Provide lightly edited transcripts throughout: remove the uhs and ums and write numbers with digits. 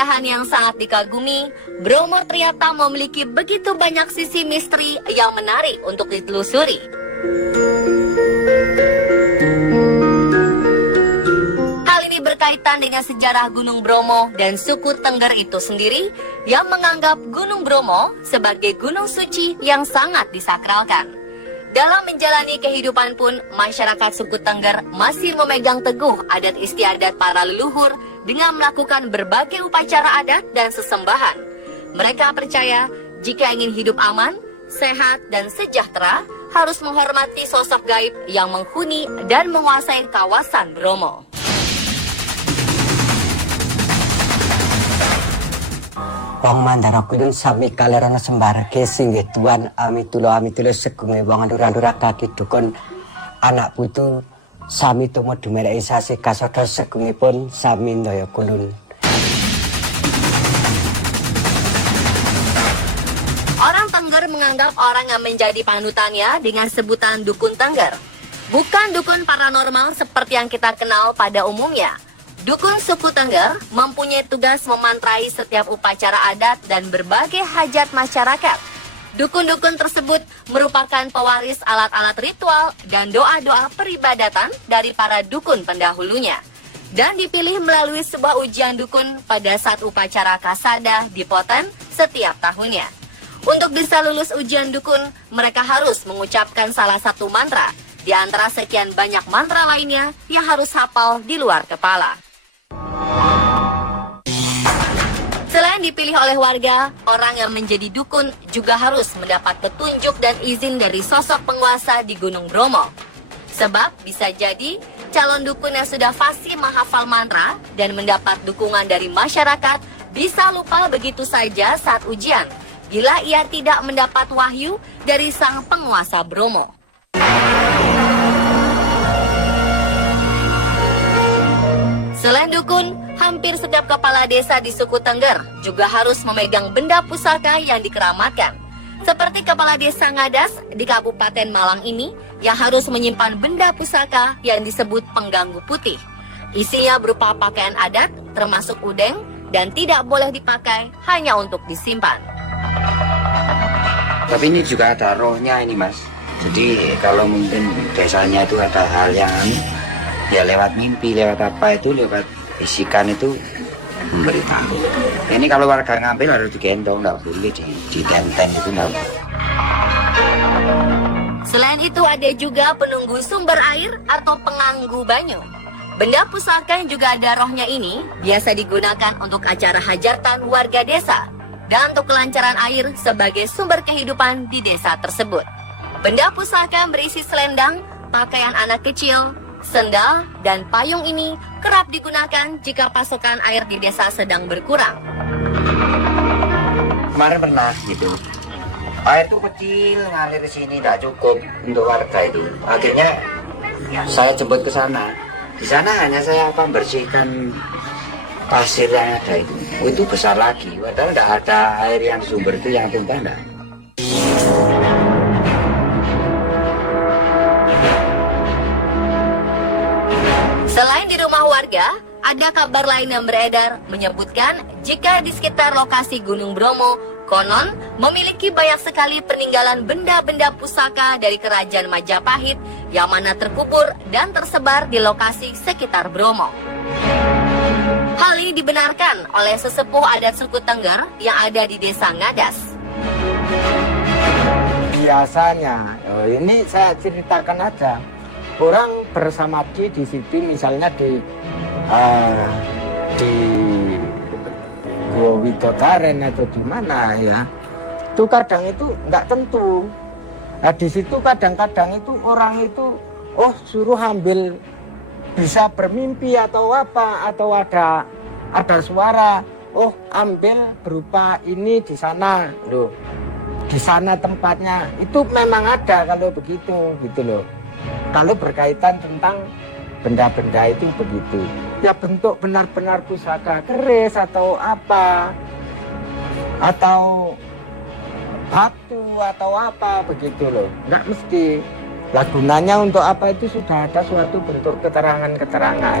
keindahan yang sangat dikagumi, Bromo ternyata memiliki begitu banyak sisi misteri yang menarik untuk ditelusuri. Hal ini berkaitan dengan sejarah Gunung Bromo dan suku Tengger itu sendiri yang menganggap Gunung Bromo sebagai gunung suci yang sangat disakralkan. Dalam menjalani kehidupan pun, masyarakat suku Tengger masih memegang teguh adat istiadat para leluhur dengan melakukan berbagai upacara adat dan sesembahan. Mereka percaya jika ingin hidup aman, sehat, dan sejahtera, harus menghormati sosok gaib yang menghuni dan menguasai kawasan Bromo. Wong Mandara kudun sami kalerana sembarake singgih tuan amitulo sekunge wong andura kaki dukun anak putu sami tumo dumeleki sasi kasodo sekungipun sami ndaya kulun. Orang Tengger menganggap orang yang menjadi panutannya dengan sebutan dukun Tengger. Bukan dukun paranormal seperti yang kita kenal pada umumnya. Dukun suku Tengger mempunyai tugas memantrai setiap upacara adat dan berbagai hajat masyarakat. Dukun-dukun tersebut merupakan pewaris alat-alat ritual dan doa-doa peribadatan dari para dukun pendahulunya. Dan dipilih melalui sebuah ujian dukun pada saat upacara Kasada di Poten setiap tahunnya. Untuk bisa lulus ujian dukun, mereka harus mengucapkan salah satu mantra di antara sekian banyak mantra lainnya yang harus hafal di luar kepala. Selain dipilih oleh warga, orang yang menjadi dukun juga harus mendapat petunjuk dan izin dari sosok penguasa di Gunung Bromo. Sebab bisa jadi calon dukun yang sudah fasih menghafal mantra dan mendapat dukungan dari masyarakat bisa lupa begitu saja saat ujian bila ia tidak mendapat wahyu dari sang penguasa Bromo. Selain dukun, hampir setiap kepala desa di suku Tengger juga harus memegang benda pusaka yang dikeramatkan. Seperti kepala desa Ngadas di Kabupaten Malang ini yang harus menyimpan benda pusaka yang disebut pengganggu putih. Isinya berupa pakaian adat termasuk udeng dan tidak boleh dipakai, hanya untuk disimpan. Tapi ini juga ada rohnya ini mas. Jadi kalau mungkin desanya itu ada hal yang ya lewat mimpi, lewat apa itu, lewat bisikan itu memberitahu. Ini kalau warga ngambil harus digendong, nggak boleh ditenten itu nggak boleh. Selain itu ada juga penunggu sumber air atau penganggu banyu. Benda pusaka yang juga ada rohnya ini biasa digunakan untuk acara hajatan warga desa dan untuk kelancaran air sebagai sumber kehidupan di desa tersebut. Benda pusaka berisi selendang, pakaian anak kecil, sendal, dan payung ini kerap digunakan jika pasokan air di desa sedang berkurang. Kemarin pernah gitu, air itu kecil ngalir ke sini tidak cukup untuk warga itu. Akhirnya saya jemput ke sana. Di sana hanya saya bersihkan pasir yang ada itu besar lagi. Padahal tidak ada air yang sumber itu yang tumpah enggak. Selain di rumah warga, ada kabar lain yang beredar menyebutkan jika di sekitar lokasi Gunung Bromo, konon memiliki banyak sekali peninggalan benda-benda pusaka dari kerajaan Majapahit yang mana terkubur dan tersebar di lokasi sekitar Bromo. Hal ini dibenarkan oleh sesepuh adat suku Tengger yang ada di desa Ngadas. Biasanya, ini saya ceritakan aja. Orang bersamadi di situ, misalnya di Gua Widodaren atau di mana ya, itu kadang itu nggak tentu. Nah, di situ kadang-kadang itu orang itu, suruh ambil, bisa bermimpi atau apa, atau ada suara, ambil berupa ini di sana, loh, di sana tempatnya. Itu memang ada kalau begitu, gitu loh. Kalau berkaitan tentang benda-benda itu begitu. Ya bentuk benar-benar pusaka keris atau apa, atau batu atau apa begitu loh. Nggak mesti. Lah gunanya untuk apa itu sudah ada suatu bentuk keterangan-keterangan.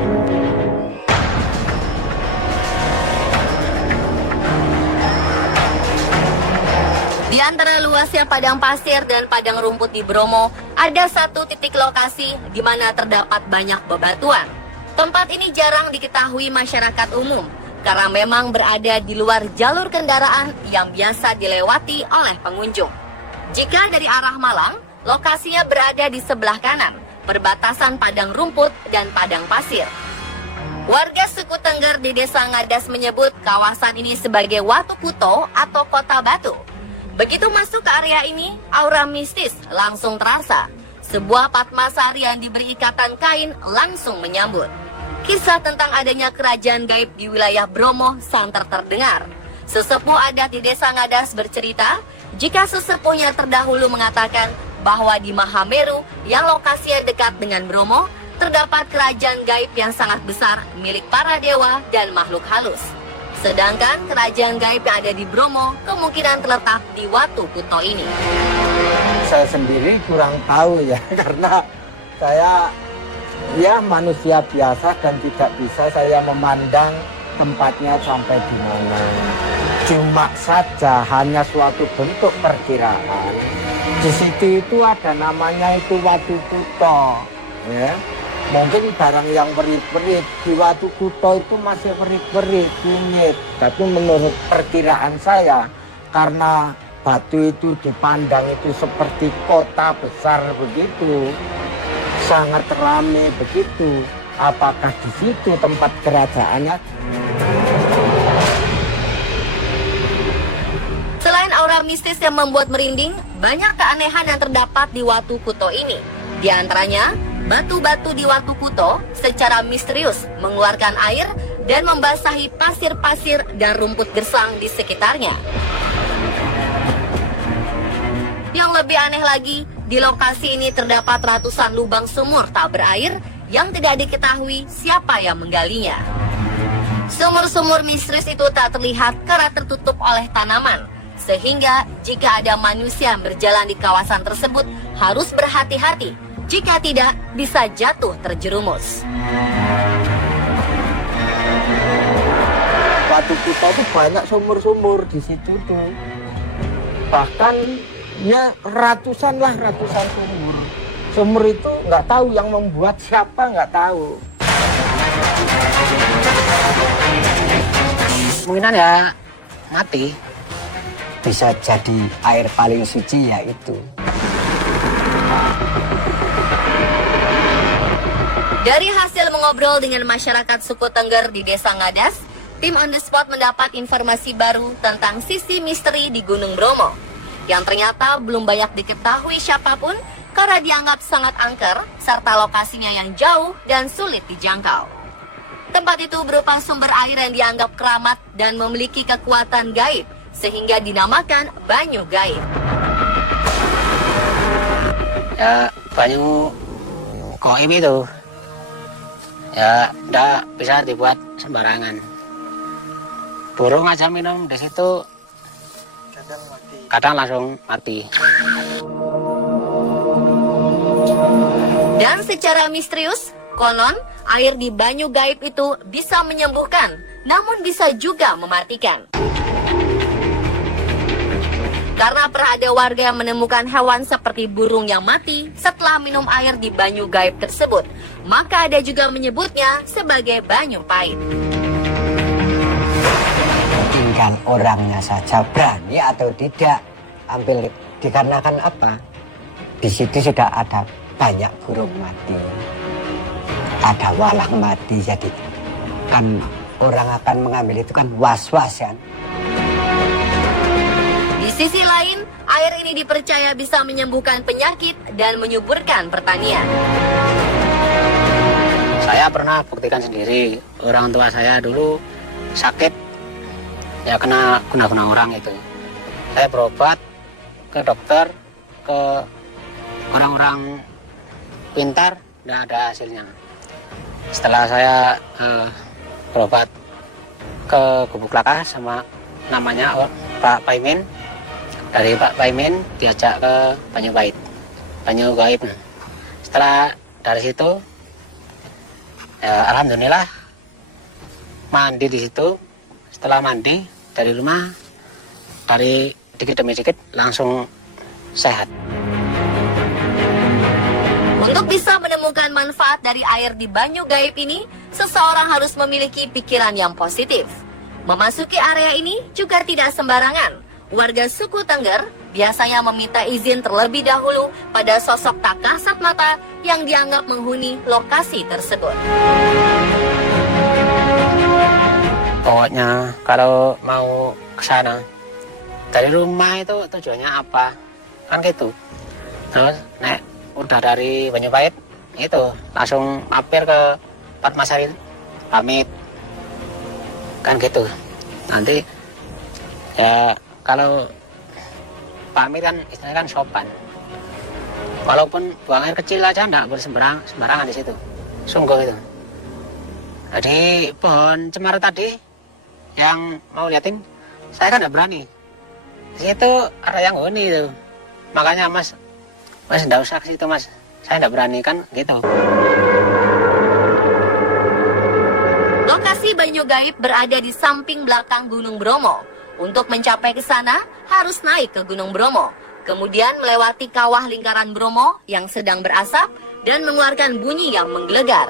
antara luasnya padang pasir dan padang rumput di Bromo, ada satu titik lokasi di mana terdapat banyak bebatuan. Tempat ini jarang diketahui masyarakat umum, karena memang berada di luar jalur kendaraan yang biasa dilewati oleh pengunjung. Jika dari arah Malang, lokasinya berada di sebelah kanan, perbatasan padang rumput dan padang pasir. Warga suku Tengger di Desa Ngadas menyebut kawasan ini sebagai Watu Kuto atau Kota Batu. Begitu masuk ke area ini, aura mistis langsung terasa. Sebuah patmasari yang diberi ikatan kain langsung menyambut. Kisah tentang adanya kerajaan gaib di wilayah Bromo santer terdengar. Sesepuh adat di Desa Ngadas bercerita, jika sesepuhnya terdahulu mengatakan bahwa di Mahameru yang lokasinya dekat dengan Bromo, terdapat kerajaan gaib yang sangat besar milik para dewa dan makhluk halus. Sedangkan kerajaan gaib yang ada di Bromo kemungkinan terletak di Watu Kuto ini. Saya sendiri kurang tahu ya, karena saya ya manusia biasa dan tidak bisa saya memandang tempatnya sampai di mana. Cuma saja hanya suatu bentuk perkiraan. Di situ itu ada namanya itu Watu Kuto, ya. Mungkin barang yang berit-berit di Watu Kuto itu masih berit-berit, kunyit. Tapi menurut perkiraan saya, karena batu itu dipandang itu seperti kota besar begitu, sangat ramai begitu. Apakah di situ tempat kerajaannya? Selain aura mistis yang membuat merinding, banyak keanehan yang terdapat di Watu Kuto ini. Di antaranya, batu-batu di Watu Kuto secara misterius mengeluarkan air dan membasahi pasir-pasir dan rumput gersang di sekitarnya. Yang lebih aneh lagi, di lokasi ini terdapat ratusan lubang sumur tak berair yang tidak diketahui siapa yang menggalinya. Sumur-sumur misterius itu tak terlihat karena tertutup oleh tanaman, sehingga jika ada manusia yang berjalan di kawasan tersebut harus berhati-hati. Jika tidak, bisa jatuh terjerumus. Watu Kuto itu banyak sumur-sumur di situ tuh. Bahkan ya ratusan sumur. Sumur itu nggak tahu yang membuat siapa, nggak tahu. Kemungkinan ya mati. Bisa jadi air paling suci ya itu. Dari hasil mengobrol dengan masyarakat suku Tengger di Desa Ngadas, tim on the spot mendapat informasi baru tentang sisi misteri di Gunung Bromo, yang ternyata belum banyak diketahui siapapun karena dianggap sangat angker, serta lokasinya yang jauh dan sulit dijangkau. Tempat itu berupa sumber air yang dianggap keramat dan memiliki kekuatan gaib, sehingga dinamakan Banyu Gaib. Ya, banyu gaib itu ya tidak bisa dibuat sembarangan. Burung aja minum di situ kadang langsung mati. Dan secara misterius, konon air di Banyu Gaib itu bisa menyembuhkan, namun bisa juga mematikan. Karena pernah ada warga yang menemukan hewan seperti burung yang mati setelah minum air di Banyu Gaib tersebut, maka ada juga menyebutnya sebagai banyu pahit. Tinggal orangnya saja berani atau tidak ambil, dikarenakan apa? Di situ sudah ada banyak burung mati, ada walang mati, jadi kan orang akan mengambil itu kan was-was kan. Di sisi lain, air ini dipercaya bisa menyembuhkan penyakit dan menyuburkan pertanian. Saya pernah buktikan sendiri, orang tua saya dulu sakit, ya kena guna-guna orang itu. Saya berobat ke dokter, ke orang-orang pintar, tidak ada hasilnya. Setelah saya berobat ke Gubuk Laka sama namanya Pak Paimin, dari Pak Paimin diajak ke Banyu Gaib. Setelah dari situ, ya, alhamdulillah mandi di situ. Setelah mandi dari rumah, dari dikit demi dikit langsung sehat. Untuk bisa menemukan manfaat dari air di Banyu Gaib ini, seseorang harus memiliki pikiran yang positif. Memasuki area ini juga tidak sembarangan. Warga suku Tengger biasanya meminta izin terlebih dahulu pada sosok tak kasat mata yang dianggap menghuni lokasi tersebut. Pokoknya kalau mau ke sana dari rumah itu tujuannya apa? Kan gitu. Terus nek udah dari Banyupait itu langsung mampir ke Padmasari pamit. Kan gitu. Nanti ya kalau pamit kan istilahnya kan sopan. Walaupun buang air kecil aja enggak boleh sembarangan di situ. Sungguh itu. Jadi pohon cemara tadi yang mau liatin, saya kan enggak berani. Di situ ada yang huni itu. Makanya Mas enggak usah ke situ Mas. Saya enggak berani kan gitu. Lokasi Banyu Gaib berada di samping belakang Gunung Bromo. Untuk mencapai ke sana, harus naik ke Gunung Bromo. Kemudian melewati kawah lingkaran Bromo yang sedang berasap dan mengeluarkan bunyi yang menggelegar.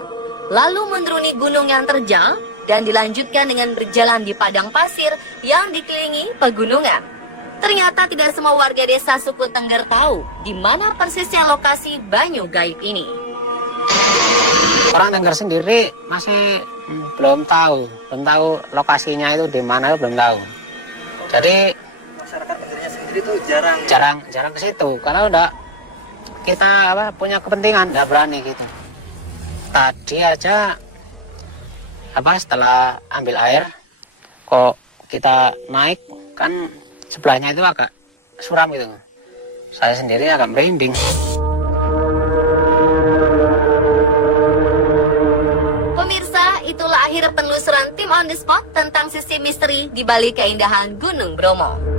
Lalu menuruni gunung yang terjal dan dilanjutkan dengan berjalan di padang pasir yang dikelilingi pegunungan. Ternyata tidak semua warga desa suku Tengger tahu di mana persisnya lokasi Banyu Gaib ini. Orang Tengger sendiri masih belum tahu lokasinya itu di mana, belum tahu. Jadi Masyarakat Tenggernya sendiri tuh jarang ke situ karena udah kita punya kepentingan, nggak berani gitu. Tadi aja setelah ambil air kok kita naik kan sebelahnya itu agak suram gitu. Saya sendiri agak merinding. Pemirsa, itulah akhir penelusuran tim On The Spot tentang sisi misteri di balik keindahan Gunung Bromo.